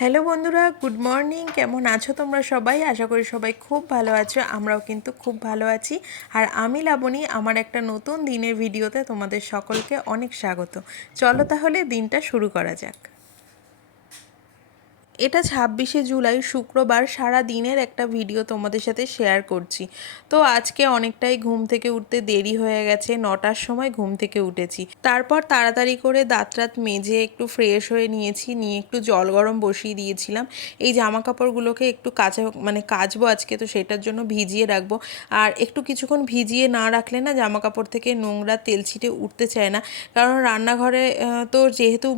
Hello বন্ধুরা, good morning. কেমন আছো তোমরা সবাই? আশা করি সবাই খুব ভালো আছো। আমরাও কিন্তু খুব ভালো আছি। আর আমি লাবণী, আমার একটা নতুন দিনের ভিডিওতে তোমাদের সকলকে অনেক স্বাগত। চলো তাহলে দিনটা শুরু করা যাক। এটা 26শে জুলাই শুক্রবার সারা দিনের একটা ভিডিও তোমাদের সাথে শেয়ার করছি। তো আজকে অনেকটাই ঘুম থেকে উঠতে দেরি হয়ে গেছে, 9টার সময় ঘুম থেকে উঠেছি। তারপর তাড়াতাড়ি করে দাঁত টাত মেজে একটু ফ্রেশ হয়ে নিয়েছি, নিয়ে একটু জল গরম বসিয়ে দিয়েছিলাম। এই জামা কাপড়গুলোকে একটু কাচবো আজকে, তো সেটার জন্য ভিজিয়ে রাখবো। আর একটু কিছুক্ষণ ভিজিয়ে না রাখলে না জামা কাপড় থেকে নোংরা তেল ছিটে উঠতে চায় না। কারণ রান্নাঘরে তো যেহেতু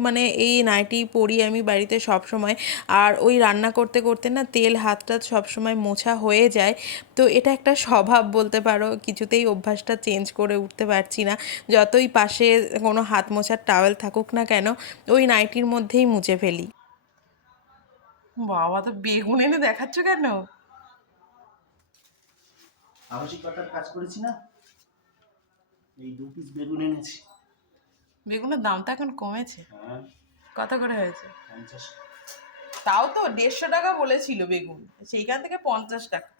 এই নাইটি পরি আমি বাড়িতে সব সময়, আর ওই রান্না করতে করতে না তেল হাত টাত সবসময় মোছা হয়ে যায়। তো এটা একটা স্বভাব বলতে পারো, কিছুতেই অভ্যাসটা চেঞ্জ করে উঠতে পারছি না। যতই পাশে কোনো হাত মোছার টাওয়েল থাকুক না কেন, ওই নাইটির মধ্যেই মুছে ফেলি। বাবা, তো বেগুন এনে দেখাচ্ছ কেন? আবাসিক পাতার কাজ করেছি না, এই 2 পিস বেগুন এনেছি। বেগুনের দাম তো এখন কমেছে। হ্যাঁ, কত করে হয়েছে? 50। তাও তো 150 টাকা বলেছিল বেগুন, সেইখান থেকে 50 টাকা।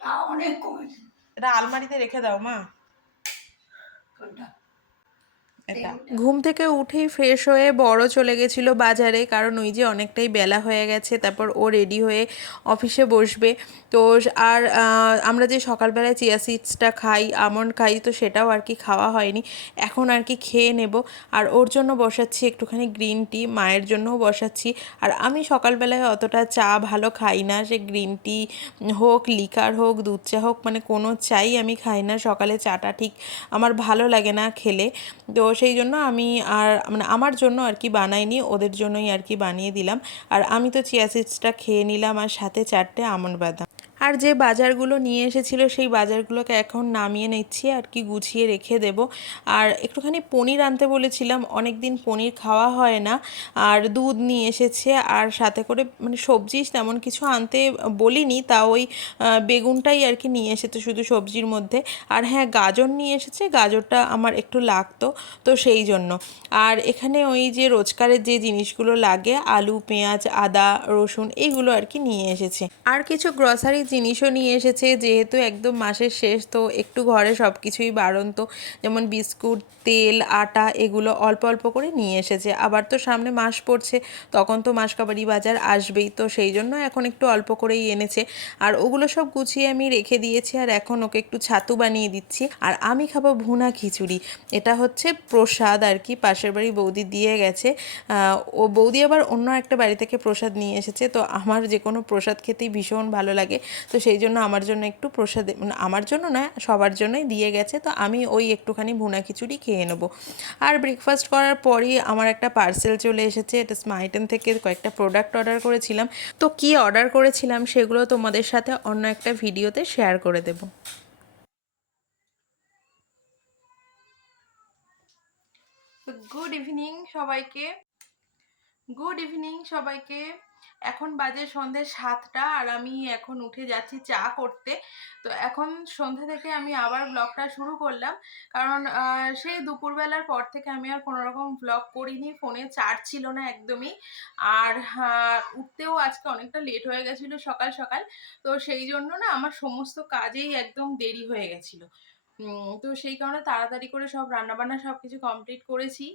তা অনেক কমেছে। এটা আলমারিতে রেখে দাও মা। কোনটা? এটা ঘুম থেকে উঠেই ফ্রেশ হয়ে বড় চলে গেছিল বাজারে, কারণ ওই যে অনেকটাই বেলা হয়ে গেছে। তারপর ও রেডি হয়ে অফিসে বসবে। তো আর আমরা যে সকালবেলায় চিয়া সিডসটা খাই, আমন্ড খাই, তো সেটাও আর কি খাওয়া হয়নি। এখন আর কি খেয়ে নেব। আর ওর জন্য বসাচ্ছি একটুখানি গ্রিন টি, মায়ের জন্যও বসাচ্ছি। আর আমি সকালবেলায় অতটা চা ভালো খাই না, সে গ্রিন টি হোক, লিকার হোক, দুধ চা হোক, কোনো চাই আমি খাই না সকালে। চাটা ঠিক আমার ভালো লাগে না খেলে। তো সেই জন্য আমি আর আমার জন্য আর কি বানাইনি, ওদের জন্যই আর কি বানিয়ে দিলাম। আর আমি তো চিয়া সিডসটা খেয়ে নিলাম, আর সাথে 4টে আমন্ড বাদাম। আর যে বাজারগুলো নিয়ে এসেছিলো সেই বাজারগুলোকে এখন নামিয়ে নিচ্ছি আর কি, গুছিয়ে রেখে দেব। আর একটুখানি পনির আনতে বলেছিলাম, অনেক দিন পনির খাওয়া হয় না। আর দুধ নিয়ে এসেছে, আর সাথে করে সবজি তেমন কিছু আনতে বলিনি, তা ওই বেগুনটাই আর কি নিয়ে এসেছে শুধু সবজির মধ্যে। আর হ্যাঁ, গাজর নিয়ে এসেছে, গাজরটা আমার একটু লাগতো, তো সেই জন্য। আর এখানে ওই যে রোজকারের যে জিনিসগুলো লাগে, আলু, পেঁয়াজ, আদা, রসুন, এইগুলো আর কি নিয়ে এসেছে। আর কিছু গ্রসারি জিনিসও নিয়ে এসেছে, যেহেতু একদম মাসের শেষ, তো একটু ঘরে সব কিছুই বাড়ন্ত। যেমন বিস্কুট, তেল, আটা, এগুলো অল্প অল্প করে নিয়ে এসেছে। আবার তো সামনে মাস পড়ছে, তখন তো মাসকাবারি বাজার আসবেই, তো সেই জন্য এখন একটু অল্প করেই এনেছে। আর ওগুলো সব গুছিয়ে আমি রেখে দিয়েছি, আর এখন ওকে একটু ছাতু বানিয়ে দিচ্ছি। আর আমি খাবো ভুনা খিচুড়ি। এটা হচ্ছে প্রসাদ আর কি, পাশের বাড়ি বৌদি দিয়ে গেছে। ও বৌদি আবার অন্য একটা বাড়ি থেকে প্রসাদ নিয়ে এসেছে। তো আমার যে কোনো প্রসাদ খেতেই ভীষণ ভালো লাগে, তো সেই জন্য আমার জন্য একটু প্রসাদ, আমার জন্য না, সবার জন্যই দিয়ে গেছে। তো আমি ওই একটুখানি ভুনা খিচুড়ি খেয়ে নেবো। আর ব্রেকফাস্ট করার পরই আমার একটা পার্সেল চলে এসেছে। এটা স্মাইটেন থেকে কয়েকটা প্রোডাক্ট অর্ডার করেছিলাম। তো কি অর্ডার করেছিলাম সেগুলো তোমাদের সাথে অন্য একটা ভিডিওতে শেয়ার করে দেবো। গুড ইভিনিং সবাইকে। গুড ইভিনিং সবাইকে। এখন বাজে সন্ধ্যে 7টা, আর আমি এখন উঠে যাচ্ছি চা করতে। তো এখন সন্ধ্যা থেকে আমি আবার ব্লগটা শুরু করলাম, কারণ সেই দুপুরবেলার পর থেকে আমি আর কোনো রকম ব্লগ করিনি, ফোনে চার্জ ছিল না একদমই। আর উঠতেও আজকে অনেকটা লেট হয়ে গেছিলো সকাল সকাল। তো সেই জন্য না আমার সমস্ত কাজেই একদম দেরি হয়ে গেছিলো। তো সেই কারণে তাড়াতাড়ি করে সব রান্নাবান্না সব কিছু কমপ্লিট করেছি।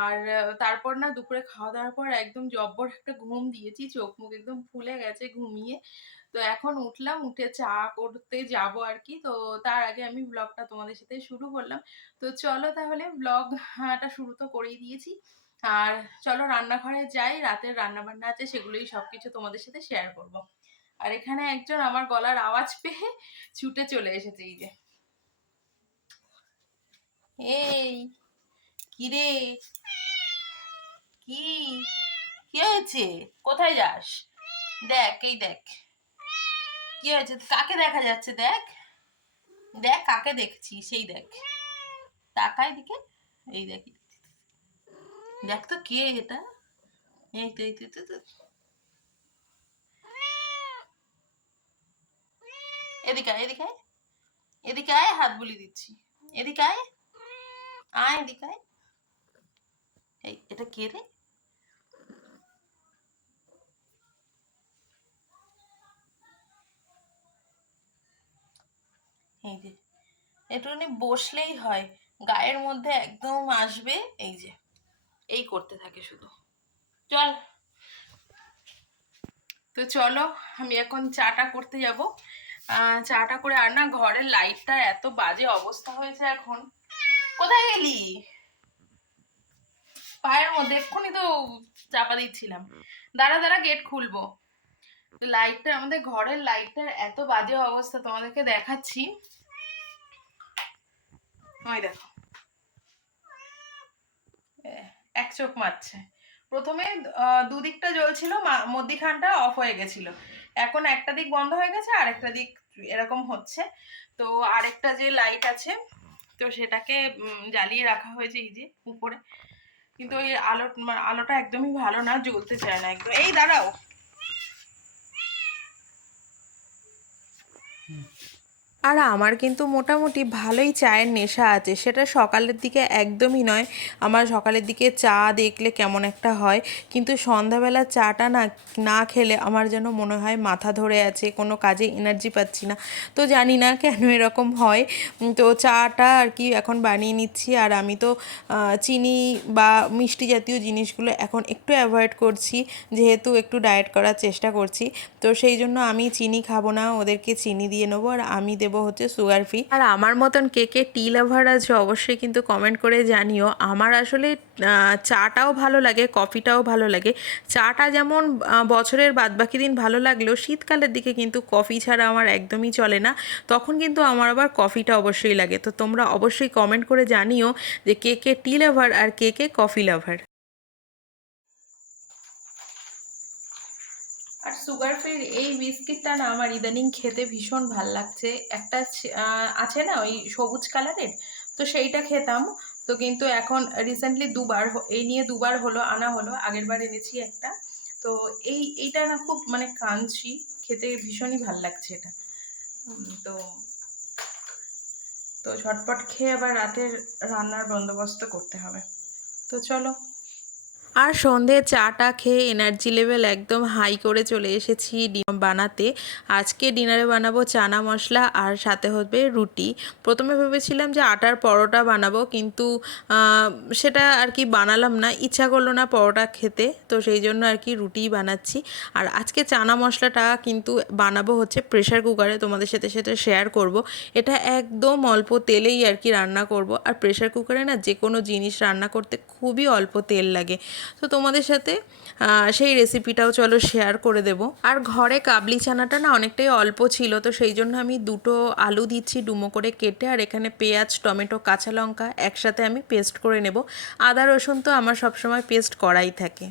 আর তারপর না দুপুরে খাওয়া দাওয়ার পর একদম জব্বর একটা ঘুম দিয়েছি, চোখ মুখ একদম ফুলে গেছে ঘুমিয়ে। তো এখন উঠলাম, উঠে চা করতে যাব আর কি। তো তার আগে আমি ব্লগটা তোমাদের সাথে শুরু করলাম। তো চলো তাহলে ব্লগটা শুরু তো করেই দিয়েছি। আর চলো রান্নাঘরে যাই, রাতের রান্না বান্না আছে, সেগুলোই সবকিছু তোমাদের সাথে শেয়ার করব। আর এখানে একজন আমার গলার আওয়াজ পেয়ে ছুটে চলে এসেছে, এই যে। এই, কিরে, কি কি হয়েছে? কোথায় যাস? দেখ, এই দেখ, কি হয়েছে? কাকে দেখা যাচ্ছে? দেখ, দেখ কাকে দেখছি, সেই দেখ, তাকায় দিকে, এই দেখ, দেখ তো কে এটা। এই তো, এই তো, এই তো, এই তো। এদিকে আয়, এদিকে আয়, এদিকে আয়, হাত বুলিয়ে দিচ্ছি। এদিকে আয়, এদিকে আয়। এই, এটা কে রে? এই যে একটুখানি বসলেই হয়, গায়ের মধ্যে একদম আসবে। এই যে এই করতে থাকে শুধু। চল, তো চলো আমি এখন চাটা করতে যাব। চাটা করে, আর না ঘরের লাইটটার এত বাজে অবস্থা হয়েছে এখন। কোথায় গেলি? পায়ের মধ্যে এক্ষুনি তো চাপা দিচ্ছিলাম। দাঁড়া দাঁড়া, গেট খুলবো। লাইটটা, আমাদের ঘরের লাইটটার এত বাজে অবস্থা, তোমাদেরকে দেখাচ্ছি। ওই দেখো, এক চোখ মারছে। প্রথমে দুদিকটা জ্বলছিল, মধ্যিখানটা অফ হয়ে গেছিল। এখন একটা দিক বন্ধ হয়ে গেছে, আরেকটা দিক এরকম হচ্ছে। তো আরেকটা যে লাইট আছে, তো সেটাকে জ্বালিয়ে রাখা হয়েছে এই যে উপরে। কিন্তু ওই আলোটা একদমই ভালো না, জ্বলতে চায় না একদম। এই দাঁড়াও, আর আমার কিন্তু মোটামুটি ভালোই চায়ের নেশা আছে, সেটা সকালের দিকে একদমই নয়। আমার সকালের দিকে চা দেখলে কেমন একটা হয়, কিন্তু সন্ধ্যাবেলা চাটা না না খেলে আমার যেন মনে হয় মাথা ধরে আছে, কোনো কাজে এনার্জি পাচ্ছি না। তো জানি না কেন এরকম হয়। তো চাটা আর কি এখন বানিয়ে নিচ্ছি। আর আমি তো চিনি বা মিষ্টি জাতীয় জিনিসগুলো এখন একটু অ্যাভয়েড করছি, যেহেতু একটু ডায়েট করার চেষ্টা করছি। তো সেই জন্য আমি চিনি খাবো না, ওদেরকে চিনি দিয়ে নেবো, আর আমি দেবো হচ্ছে সুগার ফ্রি। আর আমার মতন কে কে টি লাভার আছে অবশ্যই কিন্তু কমেন্ট করে জানিও। আমার আসলে চাটাও ভালো লাগে, কফিটাও ভালো লাগে। চাটা যেমন বছরের বাদবাকি দিন ভালো লাগলেও শীতকালের দিকে কিন্তু কফি ছাড়া আমার একদমই চলে না, তখন কিন্তু আমার আবার কফিটা অবশ্যই লাগে। তো তোমরা অবশ্যই কমেন্ট করে জানিও যে কে কে টি লাভার আর কে কে কফি লাভার। আর সুগার ফ্রির এই বিস্কিটটা না আমার ইদানিং খেতে ভীষণ ভাল লাগছে। একটা আছে না ওই সবুজ কালারের, তো সেইটা খেতাম। তো কিন্তু এখন রিসেন্টলি এই নিয়ে দুবার হলো আনা হলো, আগের বার এনেছি একটা। তো এইটা না খুব মানে ক্রাঞ্চি, খেতে ভীষণই ভাল লাগছে এটা। তো তো ঝটপট খেয়ে আবার রাতের রান্নার বন্দোবস্ত করতে হবে। তো চলো। আর সন্ধে চাটা খেয়ে এনার্জি লেভেল একদম হাই করে চলে এসেছি বানাতে। আজকে ডিনারে বানাবো চানা মশলা আর সাথে হবে রুটি। প্রথমে ভেবেছিলাম যে আটার পরোটা বানাবো, কিন্তু সেটা আর কি বানালাম না, ইচ্ছা করলো না পরোটা খেতে, তো সেই জন্য আর কি রুটিই বানাচ্ছি। আর আজকে চানা মশলাটা কিন্তু বানাবো হচ্ছে প্রেশার কুকারে, তোমাদের সাথে সাথে শেয়ার করব। এটা একদম অল্প তেলেই আর কি রান্না করব। আর প্রেশার কুকারে না যে কোনো জিনিস রান্না করতে খুবই অল্প তেল লাগে। তো তোমাদের সাথে সেই রেসিপিটাও চলো শেয়ার করে দেব। আর ঘরে কাবলি চানাটা না অনেকটাই অল্প ছিল, তো সেই জন্য আমি দুটো আলু দিচ্ছি ডুমো করে কেটে, আর এখানে পেঁয়াজ, টমেটো, কাঁচা লঙ্কা একসাথে আমি পেস্ট করে নেব। আদা রসুন তো আমার সবসময় পেস্ট করাই থাকে।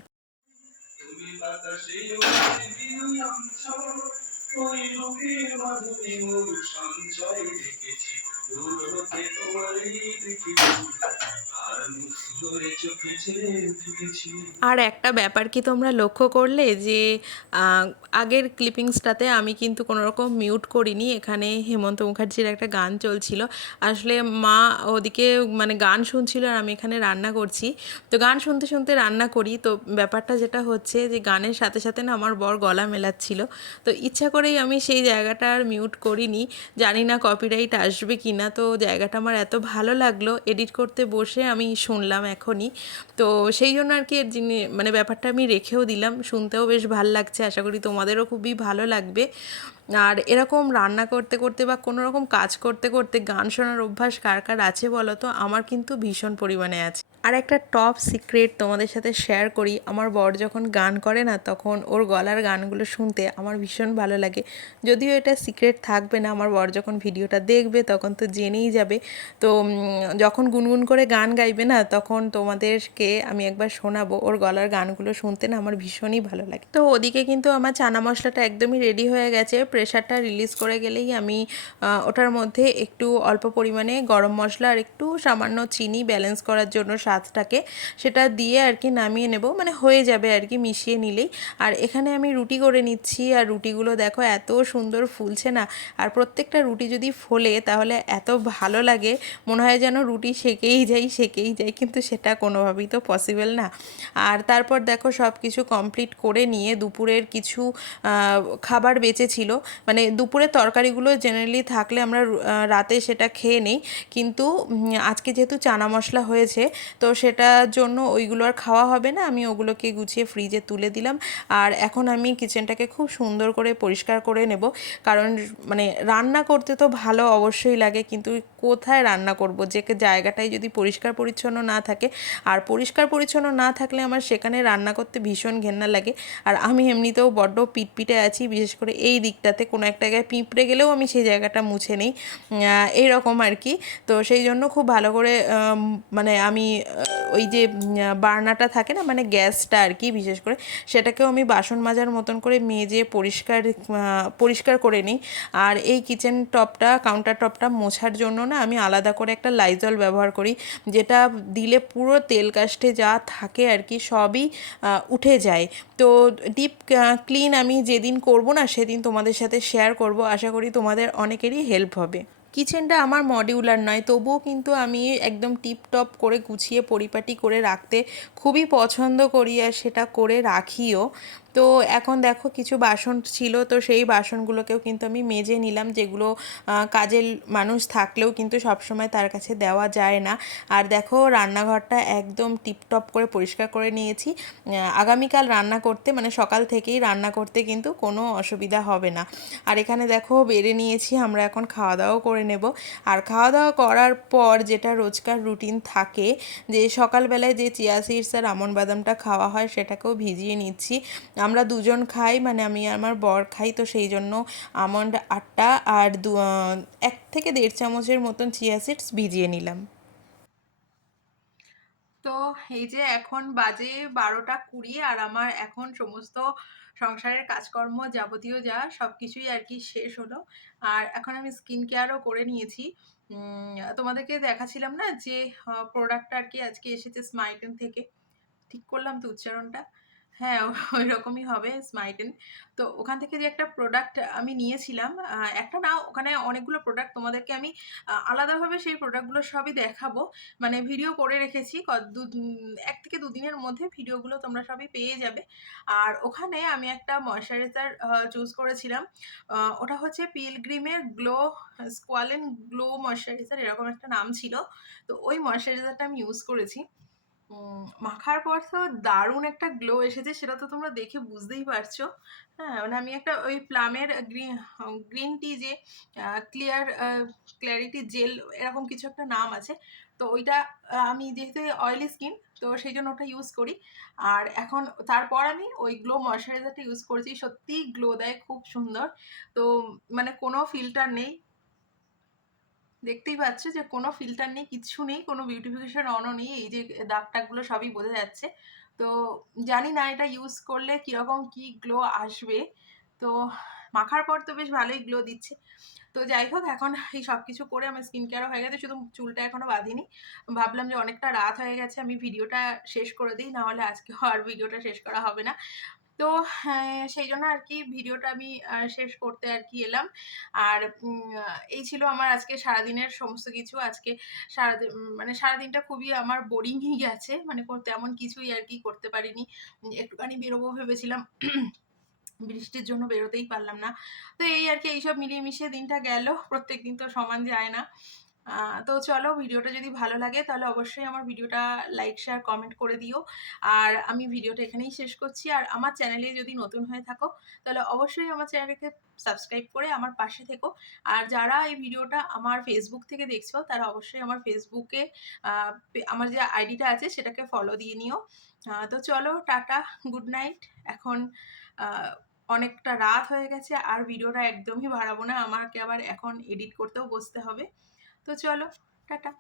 আর একটা ব্যাপার কি তোমরা লক্ষ্য করলে যে আগের ক্লিপিংসটাতে আমি কিন্তু কোনো রকম মিউট করিনি, এখানে হেমন্ত মুখার্জির একটা গান চলছিল। আসলে মা ওদিকে মানে গান শুনছিল আর আমি এখানে রান্না করছি, তো গান শুনতে শুনতে রান্না করি। তো ব্যাপারটা যেটা হচ্ছে যে গানের সাথে সাথে না আমার বর গলা মেলাচ্ছিল, তো ইচ্ছা করেই আমি সেই জায়গাটা আর মিউট করিনি। জানি না কপিরাইট আসবে কি না, তো জায়গাটা আমার এত ভালো লাগলো, এডিট করতে বসে আমি শুনলাম এখনই। তো সেই জন্য আর কি মানে ব্যাপারটা আমি রেখেও দিলাম, শুনতেও বেশ ভালো লাগছে, আশা করি তোমাদেরও খুবই ভালো লাগবে। আর এরকম রান্না করতে করতে বা কোনো রকম কাজ করতে করতে গান শোনার অভ্যাস কার কার আছে বলো তো? আমার কিন্তু ভীষণ পরিমাণে আছে। আর একটা টপ সিক্রেট তোমাদের সাথে শেয়ার করি, আমার বর যখন গান করে না তখন ওর গলার গানগুলো শুনতে আমার ভীষণ ভালো লাগে। যদিও এটা সিক্রেট থাকবে না, আমার বর যখন ভিডিওটা দেখবে তখন তো জেনেই যাবে। তো যখন গুনগুন করে গান গাইবে না তখন তোমাদেরকে আমি একবার শোনাবো, ওর গলার গানগুলো শুনতে না আমার ভীষণই ভালো লাগে। তো ওদিকে কিন্তু আমার চানা মশলাটা একদমই রেডি হয়ে গেছে, প্রেশারটা রিলিজ করে গেলেই আমি ওটার মধ্যে একটু অল্প পরিমাণে গরম মশলা আর একটু সামান্য চিনি ব্যালেন্স করার জন্য স্বাদটাকে, সেটা দিয়ে আর কি নামিয়ে নেব, মানে হয়ে যাবে আর কি মিশিয়ে নিলেই। আর এখানে আমি রুটি করে নিচ্ছি, আর রুটিগুলো দেখো এত সুন্দর ফুলছে না। আর প্রত্যেকটা রুটি যদি ফোলে তাহলে এত ভালো লাগে, মনে হয় যেন রুটি সেকেই যাই, কিন্তু সেটা কোনোভাবেই তো পসিবল না। আর তারপর দেখো সব কিছু কমপ্লিট করে নিয়ে দুপুরের কিছু খাবার বেঁচে ছিল, মানে দুপুরের তরকারিগুলো জেনারেলি থাকলে আমরা রাতে সেটা খেয়ে নিই, কিন্তু আজকে যেহেতু চানা মশলা হয়েছে তো সেটার জন্য ওইগুলো আর খাওয়া হবে না, আমি ওগুলোকে গুছিয়ে ফ্রিজে তুলে দিলাম। আর এখন আমি কিচেনটাকে খুব সুন্দর করে পরিষ্কার করে নেব, কারণ মানে রান্না করতে তো ভালো অবশ্যই লাগে, কিন্তু কোথায় রান্না করব, যে জায়গাটাই যদি পরিষ্কার পরিচ্ছন্ন না থাকে, আর পরিষ্কার পরিচ্ছন্ন না থাকলে আমার সেখানে রান্না করতে ভীষণ ঘেন্না লাগে। আর আমি এমনিতেও বড্ড পিটপিটে আছি, বিশেষ করে এই দিকটাতে কোনো একটা জায়গায় পিঁপড়ে গেলেও আমি সেই জায়গাটা মুছে নিই, এইরকম আর কি। তো সেই জন্য খুব ভালো করে মানে আমি ওই যে বার্নারটা থাকে না, মানে গ্যাসটা আর কি, বিশেষ করে সেটাকেও আমি বাসন মাজার মতন করে মেজে পরিষ্কার করে নিই। আর এই কিচেন টপটা, কাউন্টার টপটা মোছার জন্য না আমি আলাদা করে একটা লাইজল ব্যবহার করি, যেটা দিলে পুরো তেল কাস্টে যা থাকে আর কি সবই উঠে যায়। তো ডিপ ক্লিন আমি যেদিন করব না সেদিন তোমাদের সাথে শেয়ার করব, আশা করি তোমাদের অনেকেরই হেল্প হবে। কিচেনটা আমার মডিউলার নয়, তবুও কিন্তু আমি একদম টিপটপ করে গুছিয়ে পরিপাটি করে রাখতে খুবই পছন্দ করি, আর সেটা করে রাখিও। তো এখন দেখো কিছু বাসন ছিল, তো সেই বাসনগুলোকেও কিন্তু আমি মেজে নিলাম, যেগুলো কাজের মানুষ থাকলেও কিন্তু সবসময় তার কাছে দেওয়া যায় না। আর দেখো রান্নাঘরটা একদম টিপটপ করে পরিষ্কার করে নিয়েছি, আগামীকাল রান্না করতে, মানে সকাল থেকেই রান্না করতে কিন্তু কোনো অসুবিধা হবে না। আর এখানে দেখো বেড়ে নিয়েছি, আমরা এখন খাওয়া দাওয়াও করে নেব। আর খাওয়া দাওয়া করার পর যেটা রোজকার রুটিন থাকে, যে সকালবেলায় যে চিয়া সিডস আর আমন্ড বাদামটা খাওয়া হয় সেটাকেও ভিজিয়ে নিচ্ছি। আমরা দুজন খাই, মানে আমি আর আমার বর খাই, তো সেই জন্য আমন্ড 8টা আর 1 থেকে 1.5 চামচের মতন চিয়া সিডস ভিজিয়ে নিলাম। তো এই যে এখন বাজে 12টা 20, আর আমার এখন সমস্ত সংসারের কাজকর্ম যাবতীয় যা সব কিছুই আর কি শেষ হলো। আর এখন আমি স্কিন কেয়ারও করে নিয়েছি। তোমাদেরকে দেখাছিলাম না যে প্রোডাক্টটা আর কি আজকে এসেছে স্মাইটেন থেকে, ঠিক করলাম তো উচ্চারণটা? হ্যাঁ, ওই রকমই হবে, স্মাইটেন। তো ওখান থেকে যে একটা প্রোডাক্ট আমি নিয়েছিলাম, একটা না, ওখানে অনেকগুলো প্রোডাক্ট, তোমাদেরকে আমি আলাদাভাবে সেই প্রোডাক্টগুলো সবই দেখাবো, মানে ভিডিও করে রেখেছি, 1 থেকে 2 দিনের মধ্যে ভিডিওগুলো তোমরা সবই পেয়ে যাবে। আর ওখানে আমি একটা ময়শ্চারাইজার চুজ করেছিলাম, ওটা হচ্ছে পিলগ্রিমের স্কোয়ালেন গ্লো ময়শ্চারাইজার, এরকম একটা নাম ছিল। তো ওই ময়শ্চারাইজারটা আমি ইউজ করেছি। মাখার পর তো দারুণ একটা গ্লো এসেছে, সেটা তো তোমরা দেখে বুঝতেই পারছো। হ্যাঁ, মানে আমি একটা ওই প্লামের গ্রিন টি যে ক্লিয়ার ক্ল্যারিটি জেল, এরকম কিছু একটা নাম আছে। তো ওইটা আমি যেহেতু অয়েলি স্কিন, তো সেই জন্য ওটা ইউজ করি। আর এখন তারপর আমি ওই গ্লো ময়শ্চারাইজারটা ইউজ করেছি, সত্যিই গ্লো দেয় খুব সুন্দর। তো মানে কোনো ফিল্টার নেই, দেখতেই পাচ্ছ যে কোনো ফিল্টার নেই, কিচ্ছু নেই, কোনো বিউটিফিকেশন অনও নেই, এই যে দাগ টাগগুলো সবই বোঝা যাচ্ছে। তো জানি না এটা ইউজ করলে কীরকম কি গ্লো আসবে। তো মাখার পর তো বেশ ভালোই গ্লো দিচ্ছে। তো যাই হোক, এখন এই সব কিছু করে আমার স্কিন কেয়ারও হয়ে গেছে, শুধু চুলটা এখনও বাঁধিনি। ভাবলাম যে অনেকটা রাত হয়ে গেছে, আমি ভিডিওটা শেষ করে দিই, নাহলে আজকে আর ভিডিওটা শেষ করা হবে না। তো সেই জন্য আর কি ভিডিওটা আমি শেষ করতে আর কি এলাম। আর এই ছিল আমার আজকে সারাদিনের সমস্ত কিছু। আজকে মানে সারাদিনটা খুবই আমার বোরিংই গেছে, মানে তেমন কিছুই আর কি করতে পারিনি। একটুখানি বেরোবো ভেবেছিলাম, বৃষ্টির জন্য বেরোতেই পারলাম না। তো এই আর কি, এইসব মিলিয়ে মিশিয়ে দিনটা গেল, প্রত্যেকদিন তো সমান যায় না। তো চলো, ভিডিওটা যদি ভালো লাগে তাহলে অবশ্যই আমার ভিডিওটা লাইক, শেয়ার, কমেন্ট করে দিও। আর আমি ভিডিওটা এখানেই শেষ করছি। আর আমার চ্যানেলে যদি নতুন হয়ে থাকো তাহলে অবশ্যই আমার চ্যানেলকে সাবস্ক্রাইব করে আমার পাশে থেকো। আর যারা এই ভিডিওটা আমার ফেসবুক থেকে দেখছো তারা অবশ্যই আমার ফেসবুকে আমার যে আইডিটা আছে সেটাকে ফলো দিয়ে নিও। তো চলো, টাটা, গুড নাইট। এখন অনেকটা রাত হয়ে গেছে, আর ভিডিওটা একদমই বাড়াবো না, আমাকে আবার এখন এডিট করতেও বসতে হবে। তো চলো, টাটা।